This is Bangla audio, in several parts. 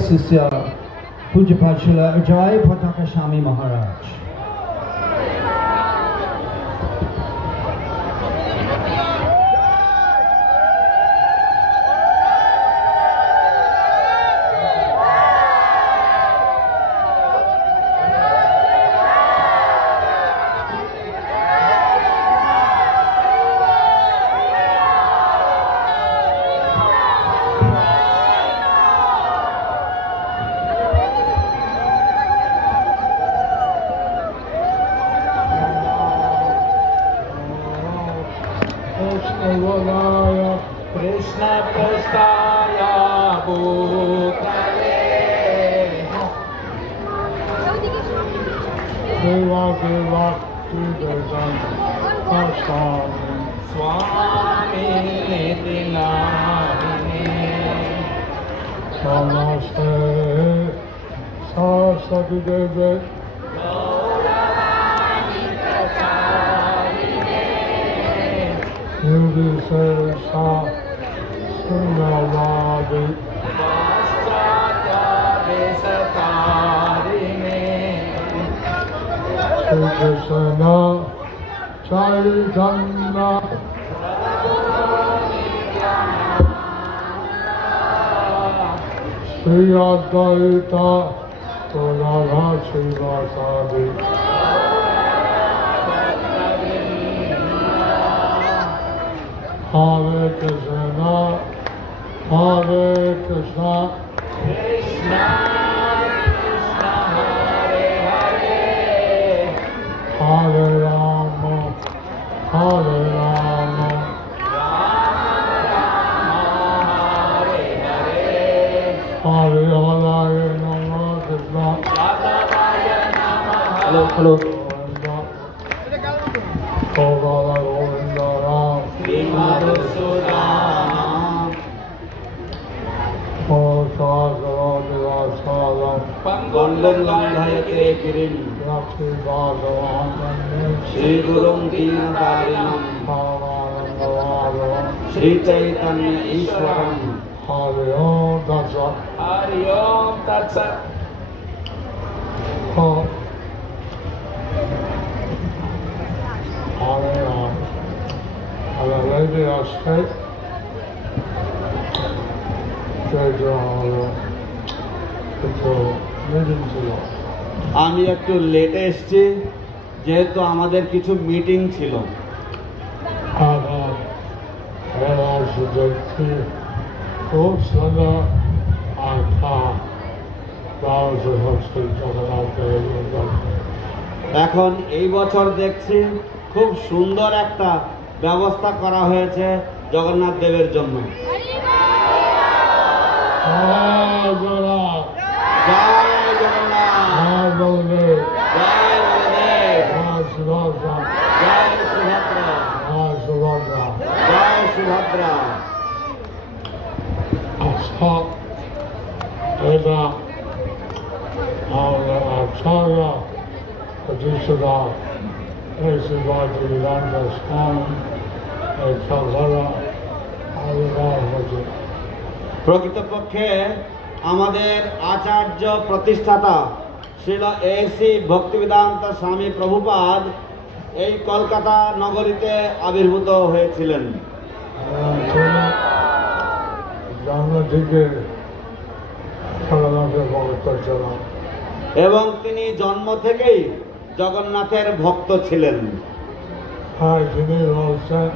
शिष्य पूज्यपाद श्री अजय पताका स्वामी महाराज। कृष्ण प्रस्थाय भूतले देवा देवा दर्शन स्वामी निधि नामिने नमस्ते सरस्वती देवे निर्विशेषा शून्यवादी Shri Krishna Chaitanya Shri Advaita Gadadhar श्रीवासादि Hare Krishna, Hare Krishna, Krishna Krishna Hare Hare Hare Rama, Hare Rama, Hare Hare Hare Hare Nama Krishna. Madhavaya Namaha Hello. Govinda, Govinda Ram, Madhusudanam Salam, Pangundam Landhayate Girim Lakshmi Bhagavan, Shri Gurum Dinatarinam Paramananda Shri Chaitanya Ishwaram Hare Om Tatsa. Hari Om Tat Sat. Lady Estate, আমি একটু লেটে এসেছি যেহেতু আমাদের কিছু মিটিং ছিল। এখন এই বছর দেখছি খুব সুন্দর একটা ব্যবস্থা করা হয়েছে জগন্নাথ দেবের জন্য। জয় জগন্নাথ, জয় বলদেব, জয় সুভদ্রা, জয় সুভদ্রা। এটা আমাদের আচার্য প্রতিষ্ঠাতা এই শিবাজি বিধান্ত স্থান এই সভা আবির্ভাব হয়েছে। প্রকৃতপক্ষে আমাদের আচার্য প্রতিষ্ঠাতা শ্রীল এসি ভক্তিবেদান্ত স্বামী প্রভুপাদ এই কলকাতা নগরীতে আবির্ভূত হয়েছিলেন। জন্ম থেকে জগন্নাথের ভক্ত ছিলাম এবং তিনি জন্ম থেকেই জগন্নাথের ভক্ত ছিলেন। তিনি বলছেন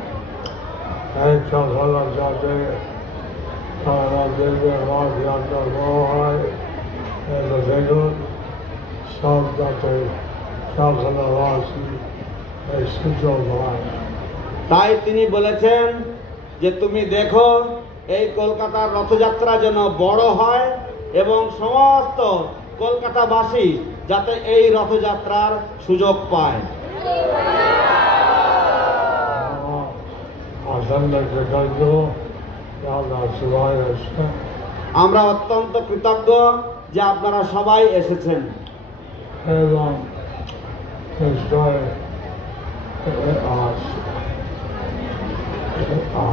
এই সফল যাতে সারা দেবে আমার যাত্রা বড় হয় এটা দেখুন সব যাতে সফলবাসী এই সুযোগ হয়। তাই তিনি বলেছেন যে তুমি দেখো এই কলকাতার রথযাত্রা যেন বড় হয় এবং সমস্ত কলকাতাবাসী যাতে এই রথযাত্রার সুযোগ পায়। আমরা অত্যন্ত কৃতজ্ঞ যে আপনারা সবাই এসেছেন এবং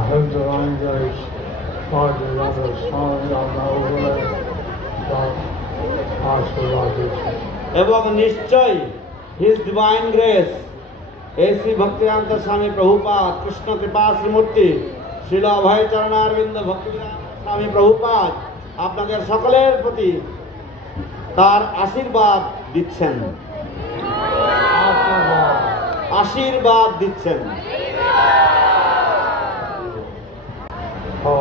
Hindu language, Bhagavad Swami, তার আশীর্বাদ দিচ্ছে। এবং নিশ্চয়ই হিজ ডিভাইন গ্রেস এই শ্রী ভক্তিবেদান্ত স্বামী প্রভুপাদ কৃষ্ণ কৃপা শ্রীমূর্তি শিল অভয় চরণারবিন্দ ভক্তিবেদান্ত স্বামী প্রভুপাদ আপনাদের সকলের প্রতি তার আশীর্বাদ দিচ্ছেন, আশীর্বাদ আশীর্বাদ দিচ্ছেন। ও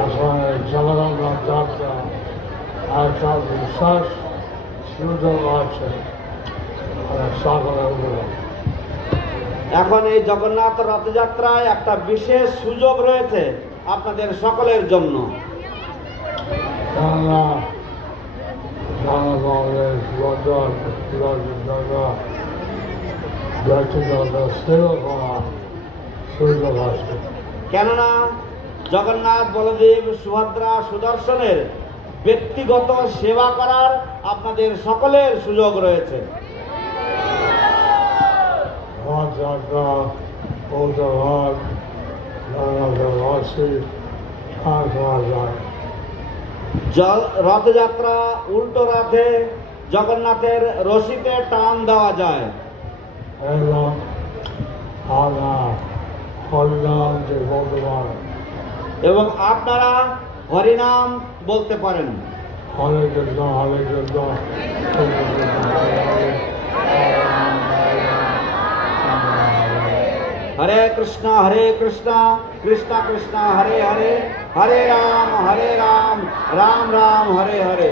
আসলে জগন্নাথ যাত্রা একটা বিশেষ সুযোগ আছে সকলের উপরে। এখন এই জগন্নাথ রথযাত্রায় একটা বিশেষ সুযোগ রয়েছে আপনাদের সকলের জন্য। কেননা জনগণের ব্যক্তিগত সেবা করা সুযোগ আছে। কেননা জগন্নাথ বলদেব সুভদ্রা সুদর্শনের ব্যক্তিগত সেবা করার আপনাদের সকলের সুযোগ রয়েছে। রথযাত্রা পৌঁছাবার রসি ছাড় করা যায়। রথযাত্রা উল্টো রথে জগন্নাথের রশিতে টান দেওয়া যায় এবং আমরা হরিনাম যে বলতে পারেন। এবং আপনারা হরিনাম বলতে পারেন। হরে কৃষ্ণ হরে কৃষ্ণ কৃষ্ণ কৃষ্ণ হরে হরে, হরে রাম হরে রাম, রাম রাম হরে হরে। হরে কৃষ্ণ কৃষ্ণ কৃষ্ণ হরে হরে, হরে রাম রাম রাম হরে হরে।